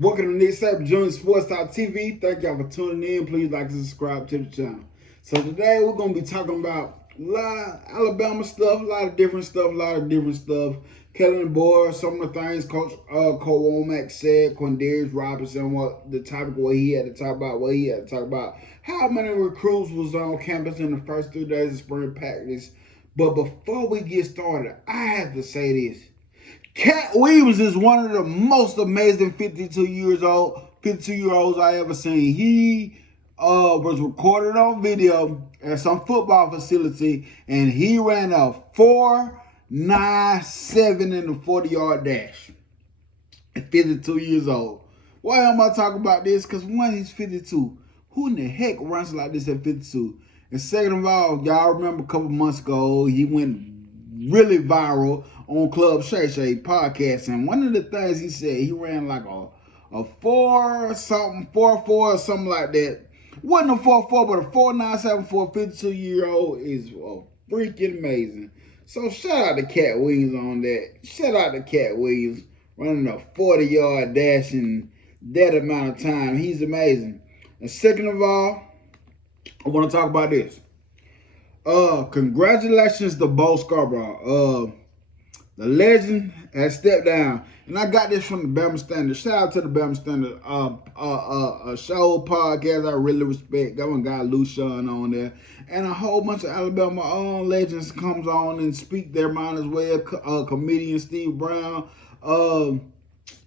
Welcome to the next episode of Junior Sports Talk TV. Thank y'all for tuning in. Please like and subscribe to the channel. So today we're gonna be talking about a lot of Alabama stuff, a lot of different stuff. Kellen Boyd, some of the things Cole Womack said, Quindarius Robinson, what the topic, what he had to talk about, how many recruits was on campus in the first 3 days of spring practice. But before we get started, I have to say this. Cat Williams is one of the most amazing 52-year-olds I ever seen. He was recorded on video at some football facility, and he ran a 4.97 in the 40-yard dash at 52 years old. Why am I talking about this? Because one, he's 52. Who in the heck runs like this at 52? And second of all, y'all remember a couple months ago, he went really viral on Club Shay Shay podcast, and one of the things he said, he ran like a 4 or something like that. Wasn't a 4.4, but a 4.97 for a 52-year-old is freaking amazing. So shout out to Cat Williams on that. Shout out to Cat Williams running a 40-yard dash in that amount of time. He's amazing. And second of all, I want to talk about this. Congratulations to Bo Scarbrough. The legend has stepped down. And I got this from the Bama Standard. Shout out to the Bama Standard show podcast I really respect. Got my guy Lucian on there. And a whole bunch of Alabama legends comes on and speak their mind as well. Comedian Steve Brown.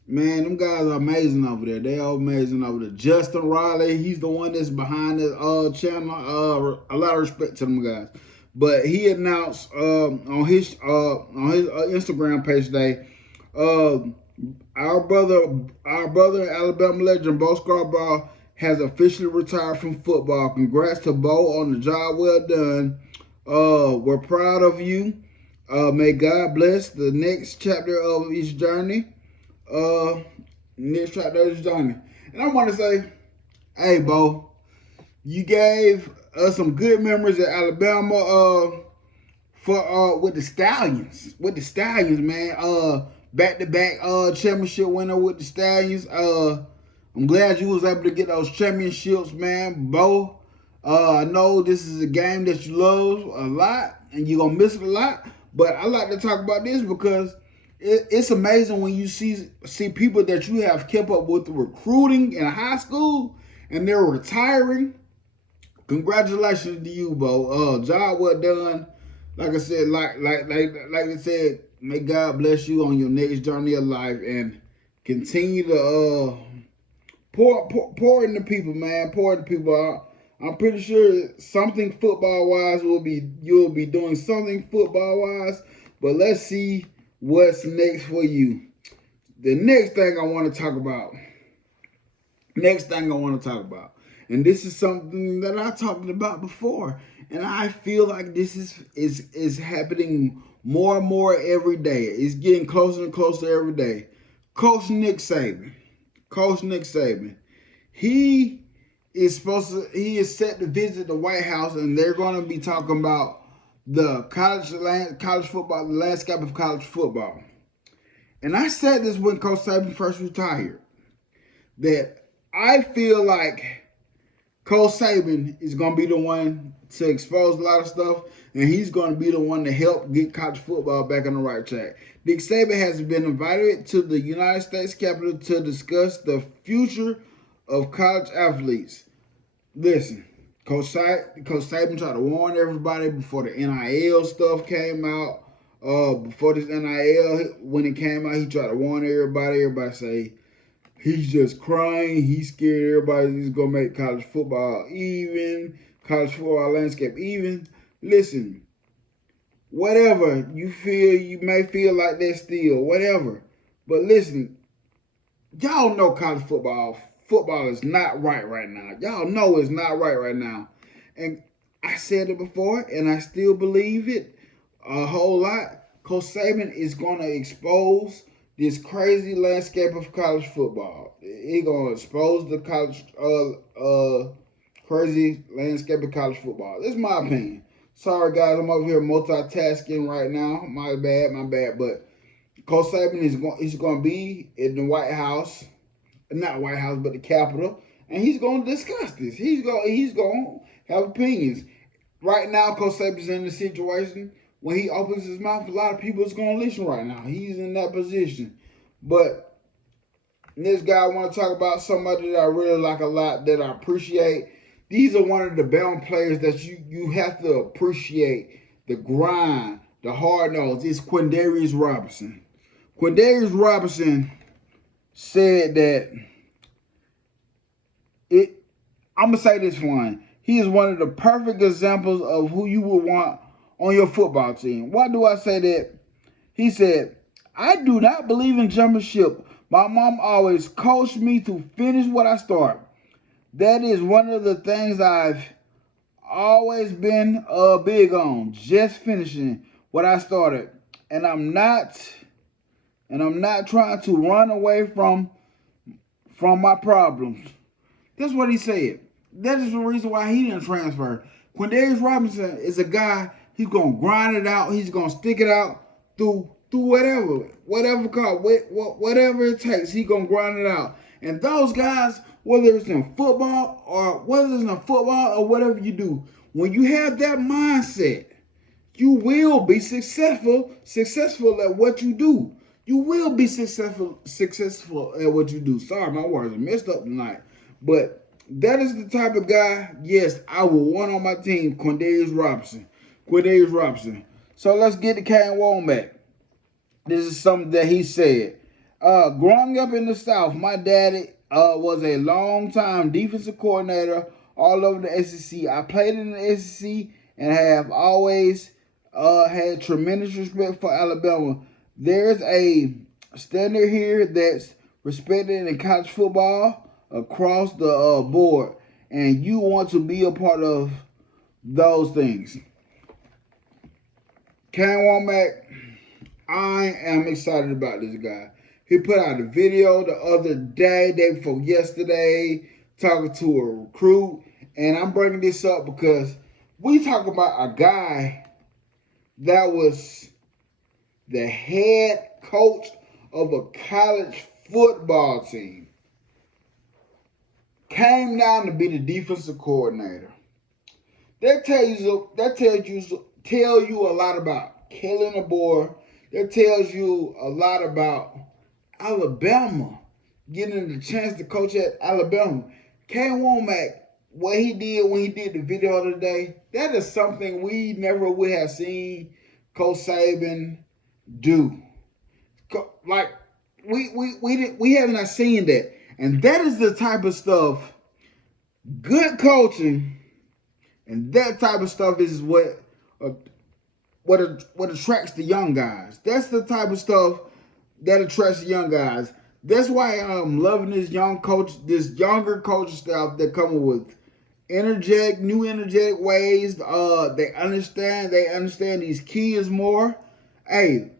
Man, them guys are amazing over there. They are amazing over there. Justin Riley, he's the one that's behind this channel. A lot of respect to them guys. But he announced on his Instagram page today, our brother Alabama legend Bo Scarbrough has officially retired from football. Congrats to Bo on the job well done. We're proud of you. May God bless the next chapter of his journey. Next chapter of his journey. And I want to say, hey Bo, you gave us some good memories at Alabama for with the Stallions. With the Stallions, man. Back-to-back championship winner with the Stallions. I'm glad you was able to get those championships, man. Bo, I know this is a game that you love a lot and you're gonna miss it a lot. But I like to talk about this because it's amazing when you see people that you have kept up with the recruiting in high school and they're retiring. Congratulations to you, Bo. Job well done. Like I said, like I said, may God bless you on your next journey of life and continue to pour into people, man. Pour into people. I'm pretty sure something football wise you'll be doing something football wise. But let's see what's next for you. The next thing I want to talk about. And this is something that I talked about before. And I feel like this is happening more and more every day. It's getting closer and closer every day. Coach Nick Saban. He is set to visit the White House, and they're going to be talking about the college football, the landscape of college football. And I said this when Coach Saban first retired, that I feel like Coach Saban is going to be the one to expose a lot of stuff, and he's going to be the one to help get college football back on the right track. Nick Saban has been invited to the United States Capitol to discuss the future of college athletes. Listen, Coach Saban tried to warn everybody before the NIL stuff came out. Before this NIL, when it came out, he tried to warn everybody. Everybody say, he's just crying. He's scared everybody's going to make college football landscape even. Listen, whatever you feel, you may feel like that still, whatever. But listen, y'all know college football is not right now. Y'all know it's not right now. And I said it before, and I still believe it a whole lot. Coach Saban is going to expose this crazy landscape of college football. He gonna expose the college crazy landscape of college football. This is my opinion. Sorry guys, I'm over here multitasking right now. My bad. But Coach Saban is going to be in the White House not White House, but the Capitol, and he's going to discuss this. He's going to have opinions. Right now, Coach Saban's in the situation when he opens his mouth, a lot of people is going to listen right now. He's in that position. But this guy, I want to talk about somebody that I really like a lot, that I appreciate. These are one of the Bama players that you have to appreciate the grind, the hard nose. It's Quindarius Robinson. Quindarius Robinson said that I'm gonna say this one. He is one of the perfect examples of who you would want on your football team. Why do I say that? He said, I do not believe in jumping ship. My mom always coached me to finish what I start. That is one of the things I've always been big on, just finishing what I started. And I'm not trying to run away from my problems. That's what he said. That is the reason why he didn't transfer. Quindarius Robinson is a guy, he's going to grind it out. He's going to stick it out through whatever it takes. He's going to grind it out. And those guys, whether it's in football or whatever you do, when you have that mindset, you will be successful at what you do. You will be successful at what you do. Sorry, my words are messed up tonight. But that is the type of guy, yes, I will want on my team, Quindarius Robinson. So let's get to Kane Womack. This is something that he said. Growing up in the South, my daddy was a long-time defensive coordinator all over the SEC. I played in the SEC and have always had tremendous respect for Alabama. There's a standard here that's respected in college football across the board, and you want to be a part of those things. Kane Womack, I am excited about this guy. He put out a video the other day before yesterday, talking to a recruit, and I'm bringing this up because we talk about a guy that was the head coach of a college football team. Came down to be the defensive coordinator. That tells you a lot about Kellen DeBoer. That tells you a lot about Alabama getting the chance to coach at Alabama. Kane Womack, what he did when he did the video today, that is something we never would have seen Coach Saban do. Like we have not seen that. And that is the type of stuff, good coaching, and that type of stuff is what attracts the young guys. That's the type of stuff that attracts the young guys. That's why I'm loving this younger coaching staff that come with new energetic ways. They understand these kids more. Hey,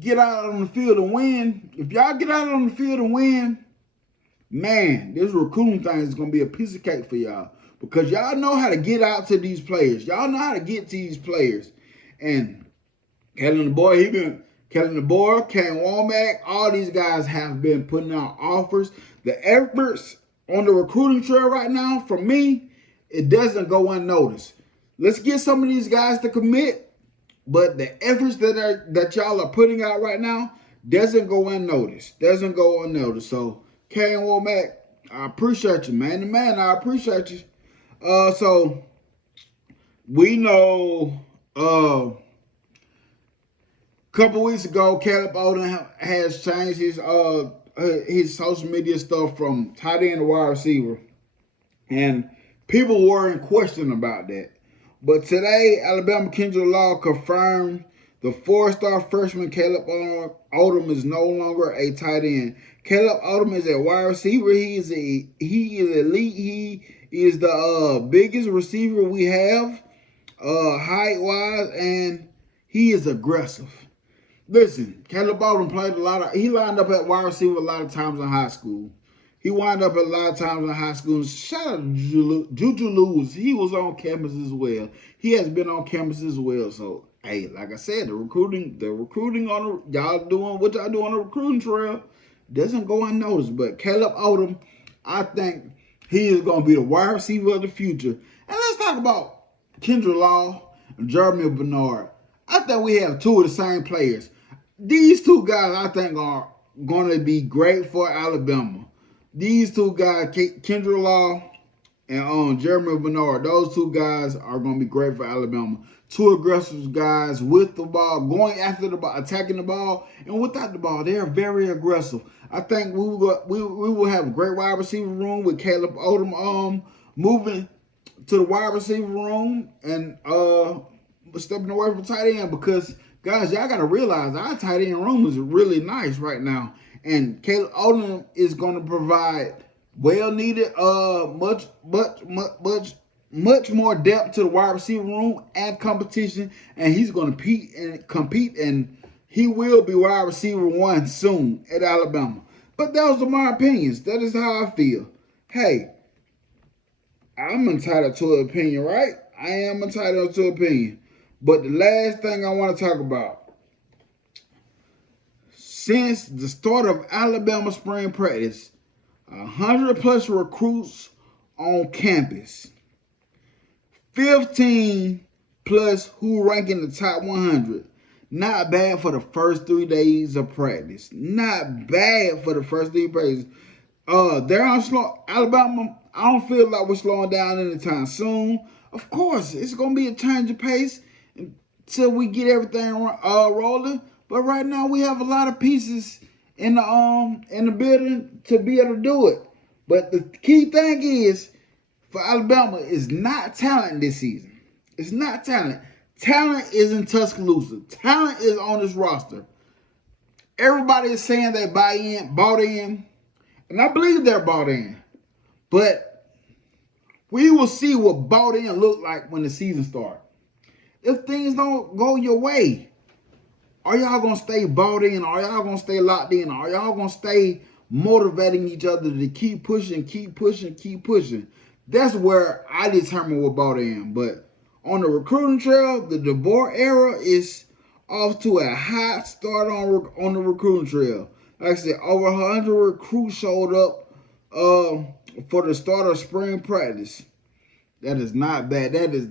get out on the field and win. If y'all get out on the field and win, man, this recruiting thing is going to be a piece of cake for y'all. Because y'all know how to get out to these players. Y'all know how to get to these players. And Kellen DeBoer, Kane Womack, all these guys have been putting out offers. The efforts on the recruiting trail right now, for me, it doesn't go unnoticed. Let's get some of these guys to commit. But the efforts that y'all are putting out right now doesn't go unnoticed. So, Kane Womack, I appreciate you, man. The man, I appreciate you. So we know a couple weeks ago, Caleb Odom has changed his social media stuff from tight end to wide receiver, and people were in question about that. But today, Alabama Kendrick Law confirmed the 4-star freshman Caleb Odom is no longer a tight end. Caleb Odom is a wide receiver. He is elite. He is the biggest receiver we have, height-wise, and he is aggressive. Listen, Caleb Odom he lined up at wide receiver a lot of times in high school. Shout out to Juju Lewis. He was on campus as well. He has been on campus as well. So, hey, like I said, the recruiting on y'all doing what y'all do on the recruiting trail. doesn't go unnoticed. But Caleb Odom, I think he is going to be the wide receiver of the future. And let's talk about Kendra Law and Jeremy Bernard. I think we have two of the same players. These two guys, I think, are going to be great for Alabama. These two guys, Kendra Law and Jeremy Bernard, those two guys are going to be great for Alabama. Two aggressive guys with the ball, going after the ball, attacking the ball, and without the ball, they are very aggressive. I think we will have a great wide receiver room with Caleb Odom moving to the wide receiver room and stepping away from tight end, because guys, y'all got to realize our tight end room is really nice right now, and Caleb Odom is going to provide well needed much more depth to the wide receiver room and competition, and he's going to compete, and he will be wide receiver one soon at Alabama. But those are my opinions. That is how I feel. Hey, I'm entitled to an opinion, right? I am entitled to an opinion. But the last thing I want to talk about, since the start of Alabama spring practice, 100 plus recruits on campus, 15 plus who rank in the top 100. Not bad for the first 3 days of practice. Not bad for the first 3 days. They're on slow. Alabama, I don't feel like we're slowing down anytime soon. Of course, it's gonna be a change of pace until we get everything rolling. But right now, we have a lot of pieces in the building to be able to do it. But the key thing is, for Alabama, is not talent this season. It's not talent. Talent is in Tuscaloosa. Talent is on this roster. Everybody is saying they bought in, and I believe they're bought in. But we will see what bought in look like when the season starts. If things don't go your way, are y'all going to stay bought in? Are y'all going to stay locked in? Are y'all going to stay motivating each other to keep pushing, keep pushing, keep pushing? That's where I determine what bought in. But on the recruiting trail, the DeBoer era is off to a hot start on the recruiting trail. Like I said, over 100 recruits showed up for the start of spring practice. That is not bad. That is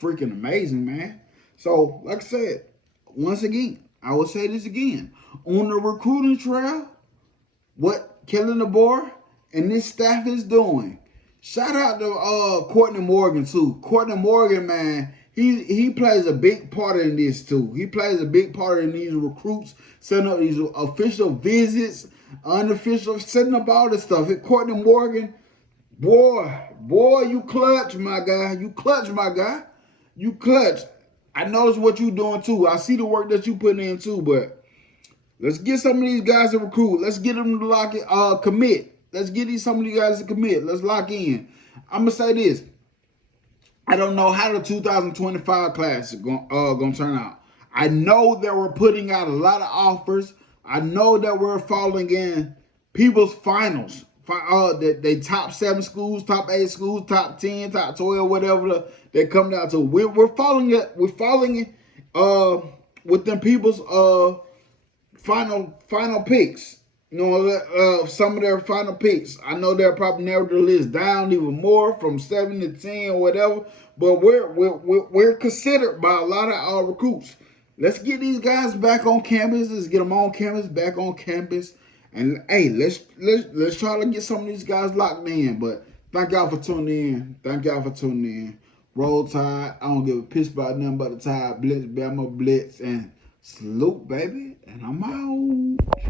freaking amazing, man. So, like I said, once again, I will say this again. On the recruiting trail, what Kellen DeBoer and this staff is doing. Shout out to Courtney Morgan too. Courtney Morgan, man, he plays a big part in this too. He plays a big part in these recruits, setting up these official visits, unofficial, setting up all this stuff. Courtney Morgan, boy, you clutch, my guy. You clutch, my guy. You clutch. I notice what you doing too. I see the work that you putting in too, but let's get some of these guys to recruit. Let's get them to lock it, commit. Let's get some of these guys to commit. Let's lock in. I'm going to say this. I don't know how the 2025 class is going to turn out. I know that we're putting out a lot of offers. I know that we're falling in people's finals. They top 7 schools, top 8 schools, top 10, top 12, whatever they come down to. We're falling with them people's final picks. You know, some of their final picks. I know they'll probably narrow the list down even more from 7 to 10 or whatever. But we're considered by a lot of our recruits. Let's get these guys back on campus. Let's get them on campus, back on campus. And hey, let's try to get some of these guys locked in. But thank y'all for tuning in. Roll Tide. I don't give a piss about nothing but the Tide. Blitz, Bama, Blitz, and salute, baby. And I'm out.